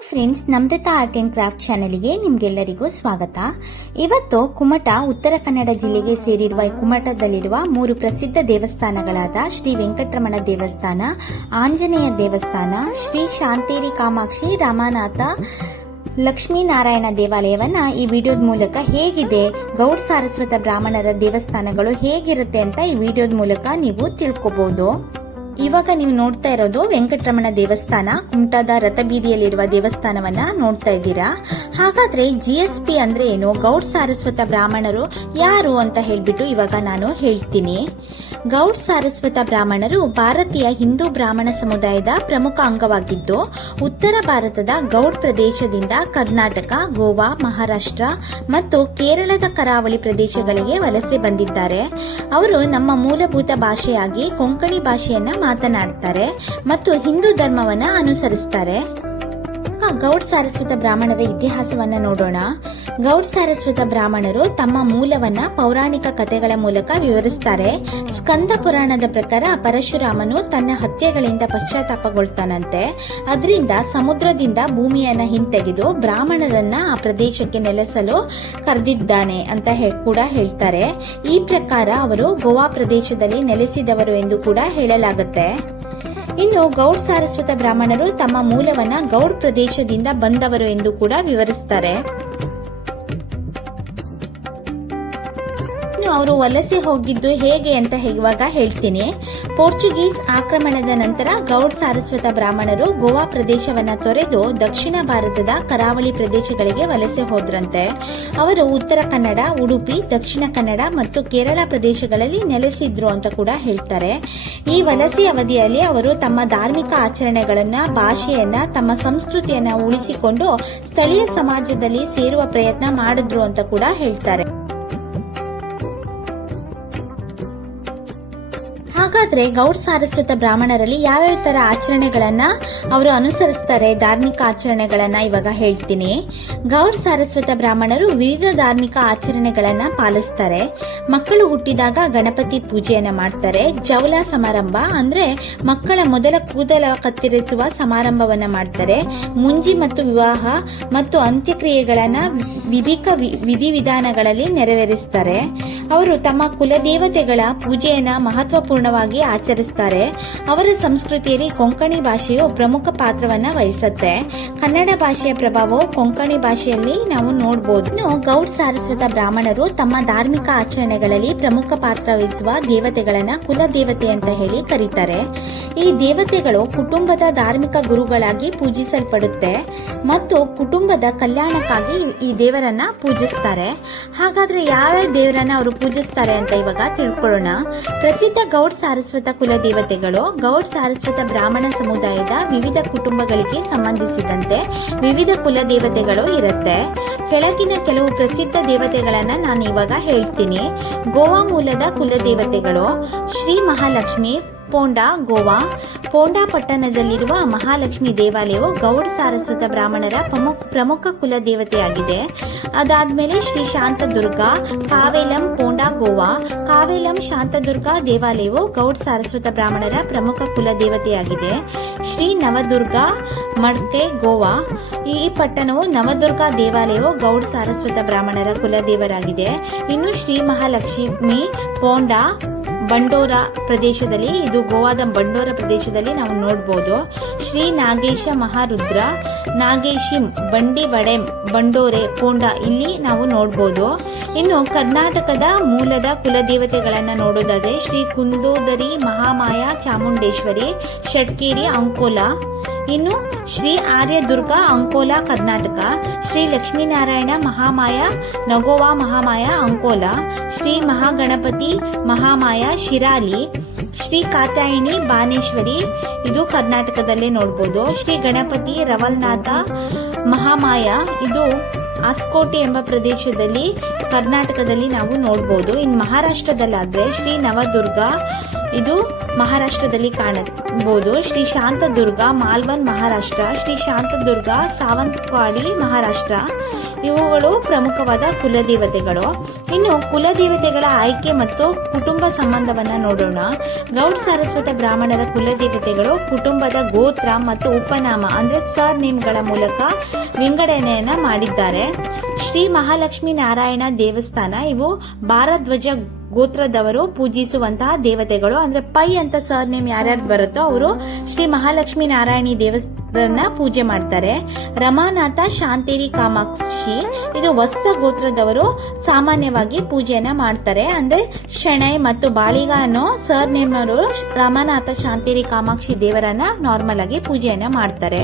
Friends, Namrata art and craft ಚಾನೆಲ್ಗೆ ನಿಮ್ಗೆಲ್ಲರಿಗೂ ಸ್ವಾಗತ. ಇವತ್ತು ಕುಮಟ ಉತ್ತರ ಕನ್ನಡ ಜಿಲ್ಲೆಗೆ ಸೇರಿರುವ ಕುಮಟದಲ್ಲಿರುವ 3 ಪ್ರಸಿದ್ಧ ದೇವಸ್ಥಾನಗಳಾದ ಶ್ರೀ ವೆಂಕಟರಮಣ ದೇವಸ್ಥಾನ, ಆಂಜನೇಯ ದೇವಸ್ಥಾನ, ಶ್ರೀ ಶಾಂತೇರಿ ಕಾಮಾಕ್ಷಿ ರಾಮನಾಥ ಲಕ್ಷ್ಮೀನಾರಾಯಣ ದೇವಾಲಯವನ್ನ ಈ ವಿಡಿಯೋದ ಮೂಲಕ ಹೇಗಿದೆ, ಗೌಡ್ ಸಾರಸ್ವತ ಬ್ರಾಹ್ಮಣರ ದೇವಸ್ಥಾನಗಳು ಹೇಗಿರುತ್ತೆ ಅಂತ ಈ ವಿಡಿಯೋದ ಮೂಲಕ ನೀವು ತಿಳ್ಕೋಬಹುದು. ಇವಾಗ ನೀವು ನೋಡ್ತಾ ಇರೋದು ವೆಂಕಟರಮಣ ದೇವಸ್ಥಾನ, ಕುಮಟದ ರಥಬೀದಿಯಲ್ಲಿರುವ ದೇವಸ್ಥಾನವನ್ನ ನೋಡ್ತಾ ಇದ್ದೀರಾ. ಹಾಗಾದ್ರೆ GSB ಅಂದ್ರೆ ಏನು, ಗೌಡ್ ಸಾರಸ್ವತ ಬ್ರಾಹ್ಮಣರು ಯಾರು ಅಂತ ಹೇಳ್ಬಿಟ್ಟು ಇವಾಗ ನಾನು ಹೇಳ್ತೀನಿ. ಗೌಡ್ ಸಾರಸ್ವತ ಬ್ರಾಹ್ಮಣರು ಭಾರತೀಯ ಹಿಂದೂ ಬ್ರಾಹ್ಮಣ ಸಮುದಾಯದ ಪ್ರಮುಖ ಅಂಗವಾಗಿದ್ದು, ಉತ್ತರ ಭಾರತದ ಗೌಡ್ ಪ್ರದೇಶದಿಂದ ಕರ್ನಾಟಕ, ಗೋವಾ, ಮಹಾರಾಷ್ಟ್ರ ಮತ್ತು ಕೇರಳದ ಕರಾವಳಿ ಪ್ರದೇಶಗಳಿಗೆ ವಲಸೆ ಬಂದಿದ್ದಾರೆ. ಅವರು ನಮ್ಮ ಮೂಲಭೂತ ಭಾಷೆಯಾಗಿ ಕೊಂಕಣಿ ಭಾಷೆಯನ್ನ ಮಾತನಾಡ್ತಾರೆ ಮತ್ತು ಹಿಂದೂ ಧರ್ಮವನ್ನ ಅನುಸರಿಸ್ತಾರೆ. ಗೌಡ್ ಸಾರಸ್ವತ ಬ್ರಾಹ್ಮಣರ ಇತಿಹಾಸವನ್ನ ನೋಡೋಣ. ಗೌಡ್ ಸಾರಸ್ವತ ಬ್ರಾಹ್ಮಣರು ತಮ್ಮ ಮೂಲವನ್ನ ಪೌರಾಣಿಕ ಕಥೆಗಳ ಮೂಲಕ ವಿವರಿಸ್ತಾರೆ. ಸ್ಕಂದ ಪುರಾಣದ ಪ್ರಕಾರ ಪರಶುರಾಮನು ತನ್ನ ಹತ್ಯೆಗಳಿಂದ ಪಶ್ಚಾತ್ತಾಪಗೊಳ್ತಾನಂತೆ. ಅದರಿಂದ ಸಮುದ್ರದಿಂದ ಭೂಮಿಯನ್ನ ಹಿಂತೆಗೆದು ಬ್ರಾಹ್ಮಣರನ್ನ ಆ ಪ್ರದೇಶಕ್ಕೆ ನೆಲೆಸಲು ಕರೆದಿದ್ದಾನೆ ಅಂತ ಕೂಡ ಹೇಳ್ತಾರೆ. ಈ ಪ್ರಕಾರ ಅವರು ಗೋವಾ ಪ್ರದೇಶದಲ್ಲಿ ನೆಲೆಸಿದವರು ಎಂದು ಕೂಡ ಹೇಳಲಾಗುತ್ತೆ. ಇನ್ನು ಗೌಡ್ ಸಾರಸ್ವತ ಬ್ರಾಹ್ಮಣರು ತಮ್ಮ ಮೂಲವನ್ನ ಗೌಡ್ ಪ್ರದೇಶದಿಂದ ಬಂದವರು ಎಂದು ಕೂಡ ವಿವರಿಸ್ತಾರೆ. ಅವರು ವಲಸೆ ಹೋಗಿದ್ದು ಹೇಗೆ ಅಂತ ಇವಾಗ ಹೇಳ್ತೀನಿ. ಪೋರ್ಚುಗೀಸ್ ಆಕ್ರಮಣದ ನಂತರ ಗೌಡ್ ಸಾರಸ್ವತ ಬ್ರಾಹ್ಮಣರು ಗೋವಾ ಪ್ರದೇಶವನ್ನ ತೊರೆದು ದಕ್ಷಿಣ ಭಾರತದ ಕರಾವಳಿ ಪ್ರದೇಶಗಳಿಗೆ ವಲಸೆ ಹೋದ್ರಂತೆ. ಅವರು ಉತ್ತರ ಕನ್ನಡ, ಉಡುಪಿ, ದಕ್ಷಿಣ ಕನ್ನಡ ಮತ್ತು ಕೇರಳ ಪ್ರದೇಶಗಳಲ್ಲಿ ನೆಲೆಸಿದ್ರು ಅಂತ ಕೂಡ ಹೇಳ್ತಾರೆ. ಈ ವಲಸೆ ಅವಧಿಯಲ್ಲಿ ಅವರು ತಮ್ಮ ಧಾರ್ಮಿಕ ಆಚರಣೆಗಳನ್ನ, ಭಾಷೆಯನ್ನ, ತಮ್ಮ ಸಂಸ್ಕೃತಿಯನ್ನ ಉಳಿಸಿಕೊಂಡು ಸ್ಥಳೀಯ ಸಮಾಜದಲ್ಲಿ ಸೇರುವ ಪ್ರಯತ್ನ ಮಾಡಿದ್ರು ಅಂತ ಕೂಡ ಹೇಳ್ತಾರೆ. ಹಾಗಾದ್ರೆ ಗೌಡ್ ಸಾರಸ್ವತ ಬ್ರಾಹ್ಮಣರಲ್ಲಿ ಯಾವ್ಯಾವ ತರ ಆಚರಣೆಗಳನ್ನ ಅವರು ಅನುಸರಿಸ್ತಾರೆ, ಧಾರ್ಮಿಕ ಆಚರಣೆಗಳನ್ನ ಇವಾಗ ಹೇಳ್ತೀನಿ. ಗೌಡ್ ಸಾರಸ್ವತ ಬ್ರಾಹ್ಮಣರು ವಿವಿಧ ಧಾರ್ಮಿಕ ಆಚರಣೆಗಳನ್ನ ಪಾಲಿಸ್ತಾರೆ. ಮಕ್ಕಳು ಹುಟ್ಟಿದಾಗ ಗಣಪತಿ ಪೂಜೆಯನ್ನ ಮಾಡ್ತಾರೆ. ಜವಲ ಸಮಾರಂಭ ಅಂದ್ರೆ ಮಕ್ಕಳ ಮೊದಲ ಕೂದಲ ಕತ್ತರಿಸುವ ಸಮಾರಂಭವನ್ನ ಮಾಡ್ತಾರೆ. ಮುಂಜಿ ಮತ್ತು ವಿವಾಹ ಮತ್ತು ಅಂತ್ಯಕ್ರಿಯೆಗಳನ್ನ ವಿಧಿವಿಧಾನಗಳಲ್ಲಿ ನೆರವೇರಿಸ್ತಾರೆ. ಅವರು ತಮ್ಮ ಕುಲದೇವತೆಗಳ ಪೂಜೆಯನ್ನ ಮಹತ್ವಪೂರ್ಣವಾಗಿ ಆಚರಿಸ್ತಾರೆ. ಅವರ ಸಂಸ್ಕೃತಿಯಲ್ಲಿ ಕೊಂಕಣಿ ಭಾಷೆಯು ಪ್ರಮುಖ ಪಾತ್ರವನ್ನ ವಹಿಸುತ್ತೆ. ಕನ್ನಡ ಭಾಷೆಯ ಪ್ರಭಾವವು ಕೊಂಕಣಿ ಭಾಷೆಯಲ್ಲಿ ನಾವು ನೋಡಬಹುದು. ಗೌಡ್ ಸಾರಸ್ವತ ಬ್ರಾಹ್ಮಣರು ತಮ್ಮ ಧಾರ್ಮಿಕ ಆಚರಣೆಗಳಲ್ಲಿ ಪ್ರಮುಖ ಪಾತ್ರ ವಹಿಸುವ ದೇವತೆಗಳನ್ನ ಕುಲ ದೇವತೆ ಅಂತ ಹೇಳಿ ಕರೀತಾರೆ. ಈ ದೇವತೆಗಳು ಕುಟುಂಬದ ಧಾರ್ಮಿಕ ಗುರುಗಳಾಗಿ ಪೂಜಿಸಲ್ಪಡುತ್ತೆ ಮತ್ತು ಕುಟುಂಬದ ಕಲ್ಯಾಣಕ್ಕಾಗಿ ಈ ದೇವರನ್ನ ಪೂಜಿಸ್ತಾರೆ. ಹಾಗಾದ್ರೆ ಯಾವ್ಯಾವ ದೇವರನ್ನ ಅವರು ಪೂಜಿಸ್ತಾರೆ ಅಂತ ಇವಾಗ ತಿಳ್ಕೊಳ್ಳೋಣ. ಪ್ರಸಿದ್ಧ ಗೌಡ್ ಸಾರಸ್ವತ ಕುಲ ದೇವತೆಗಳು ಗೌಡ್ ಸಾರಸ್ವತ ಬ್ರಾಹ್ಮಣ ಸಮುದಾಯದ ವಿವಿಧ ಕುಟುಂಬಗಳಿಗೆ ಸಂಬಂಧಿಸಿದಂತೆ ವಿವಿಧ ಕುಲ ದೇವತೆಗಳು ಇರುತ್ತೆ. ಕೆಳಗಿನ ಕೆಲವು ಪ್ರಸಿದ್ಧ ದೇವತೆಗಳನ್ನ ನಾನು ಇವಾಗ ಹೇಳ್ತೀನಿ. ಗೋವಾ ಮೂಲದ ಕುಲ ದೇವತೆಗಳು ಶ್ರೀ ಮಹಾಲಕ್ಷ್ಮಿ, ಪೋಂಡಾ, ಗೋವಾ. ಪೋಂಡಾ ಪಟ್ಟಣದಲ್ಲಿರುವ ಮಹಾಲಕ್ಷ್ಮಿ ದೇವಾಲಯವು ಗೌಡ್ ಸಾರಸ್ವತ ಬ್ರಾಹ್ಮಣರ ಪ್ರಮುಖ ಕುಲ ದೇವತೆಯಾಗಿದೆ. ಅದಾದ್ಮೇಲೆ ಶ್ರೀ ಶಾಂತದುರ್ಗ, ಕಾವೇಲಂ, ಪೋಂಡಾ, ಗೋವಾ. ಕಾವೇಲಂ ಶಾಂತದುರ್ಗ ದೇವಾಲಯವು ಗೌಡ್ ಸಾರಸ್ವತ ಬ್ರಾಹ್ಮಣರ ಪ್ರಮುಖ ಕುಲ ದೇವತೆಯಾಗಿದೆ. ಶ್ರೀ ನವದುರ್ಗ, ಮಡ್ಕೆ, ಗೋವಾ. ಈ ಪಟ್ಟಣವು ನವದುರ್ಗ ದೇವಾಲಯವು ಗೌಡ್ ಸಾರಸ್ವತ ಬ್ರಾಹ್ಮಣರ ಕುಲದೇವರಾಗಿದೆ. ಇನ್ನು ಶ್ರೀ ಮಹಾಲಕ್ಷ್ಮಿ, ಪೋಂಡಾ, ಬಂಡೋರ ಪ್ರದೇಶದಲ್ಲಿ, ಇದು ಗೋವಾದ ಬಂಡೋರ ಪ್ರದೇಶದಲ್ಲಿ ನಾವು ನೋಡಬಹುದು. ಶ್ರೀ ನಾಗೇಶ ಮಹಾರುದ್ರ, ನಾಗೇಶಿಂ, ಬಂಡಿ ವಡೆಂ, ಬಂಡೋರೆ, ಪೋಂಡಾ ಇಲ್ಲಿ ನಾವು ನೋಡಬಹುದು. ಇನ್ನು ಕರ್ನಾಟಕದ ಮೂಲದ ಕುಲದೇವತೆಗಳನ್ನ ನೋಡೋದಾದ್ರೆ ಶ್ರೀ ಕುಂದೋದರಿ, ಮಹಾಮಾಯ, ಚಾಮುಂಡೇಶ್ವರಿ, ಷಟ್ಕೇರಿ, ಅಂಕೋಲಾ. ಇನ್ನು ಶ್ರೀ ಆರ್ಯದುರ್ಗ, ಅಂಕೋಲಾ, ಕರ್ನಾಟಕ. ಶ್ರೀ ಲಕ್ಷ್ಮೀನಾರಾಯಣ ಮಹಾಮಾಯ, ನಗೋವಾ ಮಹಾಮಾಯ, ಅಂಕೋಲಾ. ಶ್ರೀ ಮಹಾಗಣಪತಿ ಮಹಾಮಾಯ, ಶಿರಾಲಿ. ಶ್ರೀ ಕಾತ್ಯಾಯಿನಿ, ಬಾನೇಶ್ವರಿ, ಇದು ಕರ್ನಾಟಕದಲ್ಲೇ ನೋಡಬಹುದು. ಶ್ರೀ ಗಣಪತಿ ರವಲ್ನಾಥ ಮಹಾಮಾಯ, ಇದು ಆಸ್ಕೋಟೆ ಎಂಬ ಪ್ರದೇಶದಲ್ಲಿ ಕರ್ನಾಟಕದಲ್ಲಿ ನಾವು ನೋಡಬಹುದು. ಇನ್ನು ಮಹಾರಾಷ್ಟ್ರದಲ್ಲಾದ್ರೆ ಶ್ರೀ ನವದುರ್ಗ, ಇದು ಮಹಾರಾಷ್ಟ್ರದಲ್ಲಿ ಕಾಣಬಹುದು. ಶ್ರೀ ಶಾಂತದುರ್ಗ, ಮಾಲ್ವನ್, ಮಹಾರಾಷ್ಟ್ರ. ಶ್ರೀ ಶಾಂತದುರ್ಗ, ಸಾವಂತವಾಡಿ, ಮಹಾರಾಷ್ಟ್ರ. ಇವುಗಳು ಪ್ರಮುಖವಾದ ಕುಲದೇವತೆಗಳು. ಇನ್ನು ಕುಲದೇವತೆಗಳ ಆಯ್ಕೆ ಮತ್ತು ಕುಟುಂಬ ಸಂಬಂಧವನ್ನ ನೋಡೋಣ. ಗೌಡ್ ಸಾರಸ್ವತ ಬ್ರಾಹ್ಮಣರ ಕುಲದೇವತೆಗಳು ಕುಟುಂಬದ ಗೋತ್ರ ಮತ್ತು ಉಪನಾಮ ಅಂದ್ರೆ ಸರ್ ನೇಮ್ಗಳ ಮೂಲಕ ವಿಂಗಡಣೆಯನ್ನ ಮಾಡಿದ್ದಾರೆ. ಶ್ರೀ ಮಹಾಲಕ್ಷ್ಮೀ ನಾರಾಯಣ ದೇವಸ್ಥಾನ ಇವು ಭಾರದ್ವಾಜ ಗೋತ್ರದವರು ಪೂಜಿಸುವಂತಹ ದೇವತೆಗಳು. ಅಂದ್ರೆ ಪೈ ಅಂತ ಸರ್ ನೇಮ್ ಯಾರ್ಯಾರು ಬರುತ್ತೋ ಅವರು ಶ್ರೀ ಮಹಾಲಕ್ಷ್ಮೀ ನಾರಾಯಣಿ ದೇವಸ್ಥಾನ ಪೂಜೆ ಮಾಡ್ತಾರೆ. ರಮಾನಾಥ ಶಾಂತೇರಿ ಕಾಮಾಕ್ಷಿ ಇದು ವಸ್ತ ಗೋತ್ರದವರು ಸಾಮಾನ್ಯವಾಗಿ ಪೂಜೆಯನ್ನ ಮಾಡ್ತಾರೆ. ಅಂದ್ರೆ ಶೆಣೈ ಮತ್ತು ಬಾಳಿಗ ಅನ್ನೋ ಸರ್ ನೇಮ್ ಅವರು ರಮಾನಾಥ ಶಾಂತೇರಿ ಕಾಮಾಕ್ಷಿ ದೇವರನ್ನ ನಾರ್ಮಲ್ ಆಗಿ ಪೂಜೆಯನ್ನ ಮಾಡ್ತಾರೆ.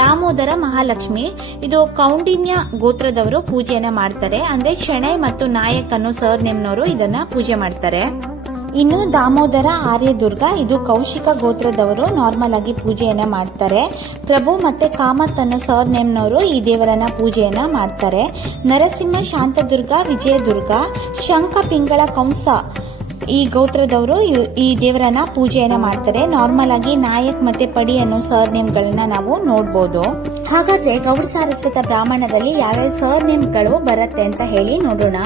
ದಾಮೋದರ ಮಹಾಲಕ್ಷ್ಮಿ ಇದು ಕೌಂಡಿನ್ಯ ಗೋತ್ರದವರು ಪೂಜೆಯನ್ನ ಮಾಡ್ತಾರೆ. ಅಂದ್ರೆ ಶೆಣೈ ಮತ್ತು ನಾಯಕ್ ಅನ್ನೋ ಸರ್ ನೇಮ್ನವರು ಇದನ್ನ ಪೂಜೆ ಮಾಡ್ತಾರೆ. ಇನ್ನು ದಾಮೋದರ ಆರ್ಯದುರ್ಗ ಇದು ಕೌಶಿಕ ಗೋತ್ರದವರು ನಾರ್ಮಲ್ ಆಗಿ ಪೂಜೆಯನ್ನ ಮಾಡ್ತಾರೆ. ಪ್ರಭು ಮತ್ತೆ ಕಾಮತ್ ಅನ್ನೋ ಸರ್ ನೇಮ್ನವರು ಈ ದೇವರನ್ನ ಪೂಜೆಯನ್ನ ಮಾಡ್ತಾರೆ. ನರಸಿಂಹ ಶಾಂತದುರ್ಗ ವಿಜಯದುರ್ಗ ಶಂಖ ಪಿಂಗಳ ಕಂಸ ಈ ಗೋತ್ರದವರು ಈ ದೇವರನ್ನ ಪೂಜೆಯನ್ನ ಮಾಡ್ತಾರೆ. ನಾರ್ಮಲ್ ಆಗಿ ನಾಯಕ್ ಮತ್ತೆ ಪಡಿ ಅನ್ನೋ ಸರ್ ನೇಮ್ಗಳನ್ನ ನಾವು ನೋಡಬಹುದು. ಹಾಗಾದ್ರೆ ಗೌಡ್ ಸಾರಸ್ವತ ಬ್ರಾಹ್ಮಣರಲ್ಲಿ ಯಾವ್ಯಾವ ಸರ್ ನೇಮ್ಗಳು ಬರುತ್ತೆ ಅಂತ ಹೇಳಿ ನೋಡೋಣ.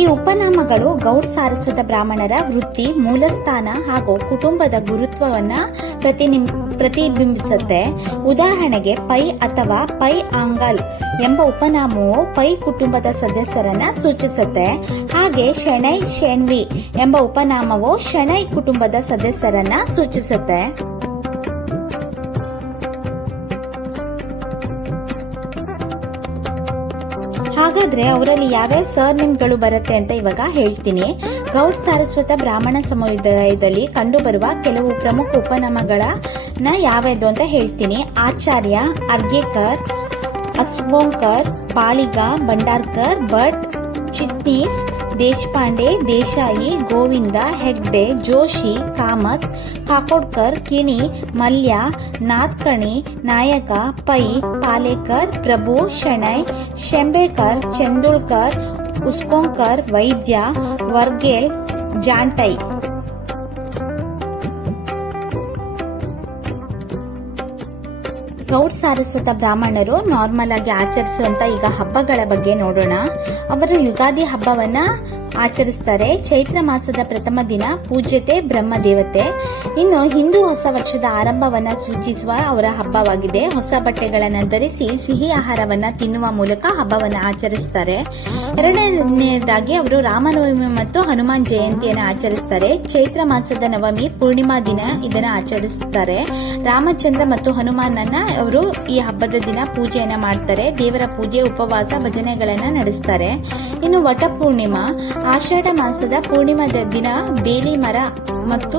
ಈ ಉಪನಾಮಗಳು ಗೌಡ್ ಸಾರಸ್ವತ ಬ್ರಾಹ್ಮಣರ ವೃತ್ತಿ, ಮೂಲಸ್ಥಾನ ಹಾಗೂ ಕುಟುಂಬದ ಗುರುತ್ವವನ್ನ ಪ್ರತಿಬಿಂಬಿಸುತ್ತೆ. ಉದಾಹರಣೆಗೆ ಪೈ ಅಥವಾ ಪೈ ಆಂಗಲ್ ಎಂಬ ಉಪನಾಮವು ಪೈ ಕುಟುಂಬದ ಸದಸ್ಯರನ್ನ ಸೂಚಿಸುತ್ತೆ. ಹಾಗೆ ಶೆಣೈ ಶೆಣ್ವಿ ಎಂಬ ಉಪನಾಮವು ಶೆಣೈ ಕುಟುಂಬದ ಸದಸ್ಯರನ್ನ ಸೂಚಿಸುತ್ತೆ. ಹಾಗಾದ್ರೆ ಅವರಲ್ಲಿ ಯಾವ್ಯಾವ ಸರ್ ನೇಮ್ಗಳು ಬರುತ್ತೆ ಅಂತ ಇವಾಗ ಹೇಳ್ತೀನಿ. ಗೌಡ್ ಸಾರಸ್ವತ ಬ್ರಾಹ್ಮಣ ಸಮುದಾಯದಲ್ಲಿ ಕಂಡುಬರುವ ಕೆಲವು ಪ್ರಮುಖ ಉಪನಾಮಗಳನ್ನ ಯಾವ್ಯಾವುದು ಅಂತ ಹೇಳ್ತೀನಿ. ಆಚಾರ್ಯ, ಅರ್ಗೇಕರ್, ಅಸ್ವೋಂಕರ್, ಬಾಳಿಗ, ಭಂಡಾರ್ಕರ್, ಭಟ್, ಚಿಟ್ನೀಸ್, ದೇಶಪಾಂಡೆ, ದೇಶಾಯಿ, ಗೋವಿಂದ, ಹೆಗ್ಡೆ, ಜೋಶಿ, ಕಾಮತ್, ಕಾಕೋಡ್ಕರ್, ಕಿಣಿ, ಮಲ್ಯ, ನಾತ್ಕಣಿ, ನಾಯಕ, ಪೈ, ಪಾಲೇಕರ್, ಪ್ರಭು, ಶೆಣೈ, ಶೆಂಬೇಕರ್, ಚೆಂದುಳ್ಕರ್, ಉಸ್ಕೋಂಕರ್, ವೈದ್ಯ, ವರ್ಗೇಲ್, ಜಾಂಟೈ. ಗೌಡ್ ಸಾರಸ್ವತ ಬ್ರಾಹ್ಮಣರು ನಾರ್ಮಲ್ ಆಗಿ ಆಚರಿಸುವಂತ ಈಗ ಹಬ್ಬಗಳ ಬಗ್ಗೆ ನೋಡೋಣ. ಅವರು ಯುಗಾದಿ ಹಬ್ಬವನ್ನ ಆಚರಿಸ್ತಾರೆ. ಚೈತ್ರ ಮಾಸದ ಪ್ರಥಮ ದಿನ ಪೂಜ್ಯತೆ ಬ್ರಹ್ಮದೇವತೆ. ಇನ್ನು ಹಿಂದೂ ಹೊಸ ವರ್ಷದ ಆರಂಭವನ್ನ ಸೂಚಿಸುವ ಅವರ ಹಬ್ಬವಾಗಿದೆ. ಹೊಸ ಬಟ್ಟೆಗಳನ್ನು ಧರಿಸಿ ಸಿಹಿ ಆಹಾರವನ್ನ ತಿನ್ನುವ ಮೂಲಕ ಹಬ್ಬವನ್ನ ಆಚರಿಸ್ತಾರೆ. ಎರಡನೆಯದಾಗಿ ಅವರು ರಾಮನವಮಿ ಮತ್ತು ಹನುಮಾನ್ ಜಯಂತಿಯನ್ನು ಆಚರಿಸ್ತಾರೆ. ಚೈತ್ರ ಮಾಸದ ನವಮಿ ಪೂರ್ಣಿಮಾ ದಿನ ಇದನ್ನ ಆಚರಿಸುತ್ತಾರೆ. ರಾಮಚಂದ್ರ ಮತ್ತು ಹನುಮಾನನ್ನ ಅವರು ಈ ಹಬ್ಬದ ದಿನ ಪೂಜೆಯನ್ನ ಮಾಡ್ತಾರೆ. ದೇವರ ಪೂಜೆ, ಉಪವಾಸ, ಭಜನೆಗಳನ್ನ ನಡೆಸ್ತಾರೆ. ಇನ್ನು ವಟ ಪೂರ್ಣಿಮಾ ಆಷಾಢ ಮಾಸದ ಪೂರ್ಣಿಮಾದ ದಿನ ಬೇಲಿ ಮರ ಮತ್ತು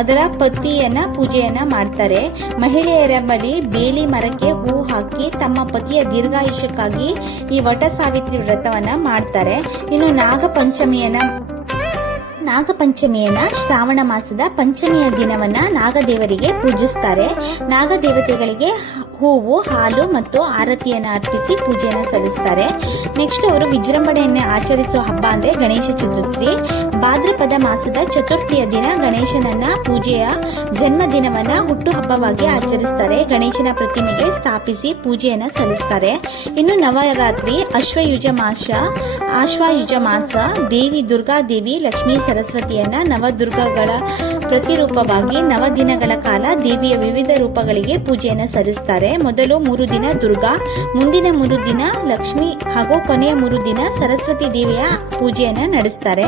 ಅದರ ಪತಿಯನ್ನ ಪೂಜೆಯನ್ನ ಮಾಡ್ತಾರೆ. ಮಹಿಳೆಯರ ಬಳಿ ಬೇಲಿ ಮರಕ್ಕೆ ಹೂ ಹಾಕಿ ತಮ್ಮ ಪತಿಯ ದೀರ್ಘಾಯುಷ್ಯಕ್ಕಾಗಿ ಈ ವಟ ಸಾವಿತ್ರಿ ವ್ರತವನ್ನ ಮಾಡ್ತಾರೆ. ಇನ್ನು ನಾಗಪಂಚಮಿಯನ್ನ ಶ್ರಾವಣ ಮಾಸದ ಪಂಚಮಿಯ ದಿನವನ್ನ ನಾಗದೇವರಿಗೆ ಪೂಜಿಸ್ತಾರೆ. ನಾಗದೇವತೆಗಳಿಗೆ ಹೂವು, ಹಾಲು ಮತ್ತು ಆರತಿಯನ್ನು ಅರ್ಪಿಸಿ ಪೂಜೆಯನ್ನು ಸಲ್ಲಿಸ್ತಾರೆ. ನೆಕ್ಸ್ಟ್ ಅವರು ವಿಜೃಂಭಣೆಯನ್ನು ಆಚರಿಸುವ ಹಬ್ಬ ಅಂದ್ರೆ ಗಣೇಶ ಚತುರ್ಥಿ. ಭಾದ್ರಪದ ಮಾಸದ ಚತುರ್ಥಿಯ ದಿನ ಗಣೇಶನನ್ನ ಪೂಜೆಯ ಜನ್ಮದಿನವನ್ನ ಹುಟ್ಟು ಹಬ್ಬವಾಗಿ ಆಚರಿಸ್ತಾರೆ. ಗಣೇಶನ ಪ್ರತಿಮೆಗೆ ಸ್ಥಾಪಿಸಿ ಪೂಜೆಯನ್ನ ಸಲ್ಲಿಸ್ತಾರೆ. ಇನ್ನು ನವರಾತ್ರಿ ಆಶ್ವಾಯುಜ ಮಾಸ ದೇವಿ ದುರ್ಗಾದೇವಿ ಲಕ್ಷ್ಮೀ ಸರಸ್ವತಿಯನ್ನ ನವದುರ್ಗಗಳ ಪ್ರತಿರೂಪವಾಗಿ ನವದಿನಗಳ ಕಾಲ ದೇವಿಯ ವಿವಿಧ ರೂಪಗಳಿಗೆ ಪೂಜೆಯನ್ನು ಸಲ್ಲಿಸ್ತಾರೆ. ಮೊದಲು 3 ದಿನ ದುರ್ಗಾ, ಮುಂದಿನ 3 ದಿನ ಲಕ್ಷ್ಮಿ ಹಾಗೂ ಕೊನೆಯ 3 ದಿನ ಸರಸ್ವತಿ ದೇವಿಯ ಪೂಜೆಯನ್ನ ನಡೆಸ್ತಾರೆ.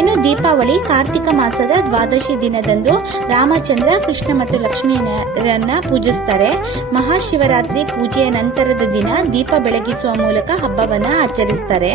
ಇನ್ನು ದೀಪಾವಳಿ ಕಾರ್ತಿಕ ಮಾಸದ ದ್ವಾದಶಿ ದಿನದಂದು ರಾಮಚಂದ್ರ, ಕೃಷ್ಣ ಮತ್ತು ಲಕ್ಷ್ಮಿಯರನ್ನ ಪೂಜಿಸ್ತಾರೆ. ಮಹಾಶಿವರಾತ್ರಿ ಪೂಜೆಯ ನಂತರದ ದಿನ ದೀಪ ಬೆಳಗಿಸುವ ಮೂಲಕ ಹಬ್ಬವನ್ನ ಆಚರಿಸ್ತಾರೆ.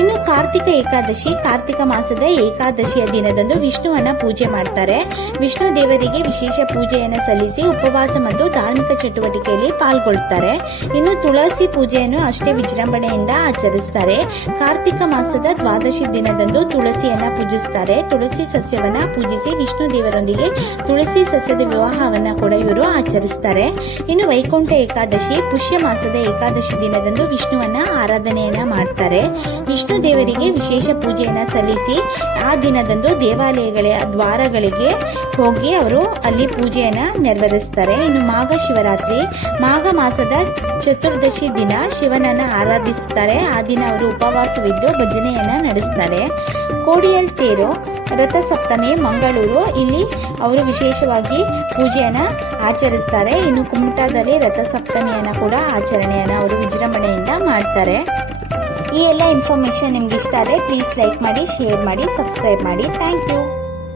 ಇನ್ನು ಕಾರ್ತಿಕ ಏಕಾದಶಿ ಕಾರ್ತಿಕ ಮಾಸದ ಏಕಾದಶಿಯ ದಿನದಂದು ವಿಷ್ಣುವನ್ನ ಪೂಜೆ ಮಾಡ್ತಾರೆ. ವಿಷ್ಣು ದೇವರಿಗೆ ವಿಶೇಷ ಪೂಜೆಯನ್ನು ಸಲ್ಲಿಸಿ ಉಪವಾಸ ಮತ್ತು ಧಾರ್ಮಿಕ ಚಟುವಟಿಕೆಯಲ್ಲಿ ಪಾಲ್ಗೊಳ್ಳುತ್ತಾರೆ. ಇನ್ನು ತುಳಸಿ ಪೂಜೆಯನ್ನು ಅಷ್ಟೇ ವಿಜೃಂಭಣೆಯಿಂದ ಆಚರಿಸ್ತಾರೆ. ಕಾರ್ತಿಕ ಮಾಸದ ದ್ವಾದಶಿ ದಿನದಂದು ತುಳಸಿಯನ್ನ ಪೂಜಿಸುತ್ತಾರೆ. ತುಳಸಿ ಸಸ್ಯವನ್ನ ಪೂಜಿಸಿ ವಿಷ್ಣು ದೇವರೊಂದಿಗೆ ತುಳಸಿ ಸಸ್ಯದ ವಿವಾಹವನ್ನ ಕೂಡ ಇವರು ಆಚರಿಸ್ತಾರೆ. ಇನ್ನು ವೈಕುಂಠ ಏಕಾದಶಿ ಪುಷ್ಯ ಮಾಸದ ಏಕಾದಶಿ ದಿನದಂದು ವಿಷ್ಣುವನ್ನ ಆರಾಧನೆಯನ್ನ ಮಾಡ್ತಾರೆ. ವಿಷ್ಣು ದೇವರಿಗೆ ವಿಶೇಷ ಪೂಜೆಯನ್ನ ಸಲ್ಲಿಸಿ ಆ ದಿನದಂದು ದೇವಾಲಯಗಳ ದ್ವಾರಗಳಿಗೆ ಹೋಗಿ ಅವರು ಅಲ್ಲಿ ಪೂಜೆಯನ್ನ ನೆರವೇರಿಸ್ತಾರೆ. ಇನ್ನು ಮಾಘ ಶಿವರಾತ್ರಿ ಮಾಘ ಮಾಸದ ಚತುರ್ದಶಿ ದಿನ ಶಿವನನ್ನ ಆರಾಧಿಸುತ್ತಾರೆ. ಆ ದಿನ ಅವರು ಉಪವಾಸವಿದ್ದು ಭಜನೆಯನ್ನ ನಡೆಸ್ತಾರೆ. ಕೋಡಿಯಲ್ ತೇರು ರಥಸಪ್ತಮಿ ಮಂಗಳೂರು, ಇಲ್ಲಿ ಅವರು ವಿಶೇಷವಾಗಿ ಪೂಜೆಯನ್ನ ಆಚರಿಸ್ತಾರೆ. ಇನ್ನು ಕುಮಟಾದಲ್ಲಿ ರಥಸಪ್ತಮಿಯನ್ನ ಕೂಡ ಆಚರಣೆಯನ್ನ ಅವರು ವಿಜೃಂಭಣೆಯಿಂದ ಮಾಡ್ತಾರೆ. ಈ ಎಲ್ಲ ಇನ್ಫಾರ್ಮೇಶನ್ ನಿಮ್ಗೆ ಇಷ್ಟ ಆದರೆ ಪ್ಲೀಸ್ ಲೈಕ್ ಮಾಡಿ, ಶೇರ್ ಮಾಡಿ, ಸಬ್ಸ್ಕ್ರೈಬ್ ಮಾಡಿ. Thank you.